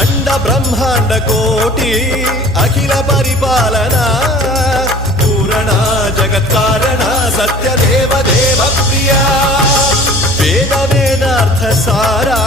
अंड ब्रह्मांड कोटि अखिल परिपालना पूरणा जगत्कारणा सत्यदेव देव प्रिया वेद वेदार्थ सारा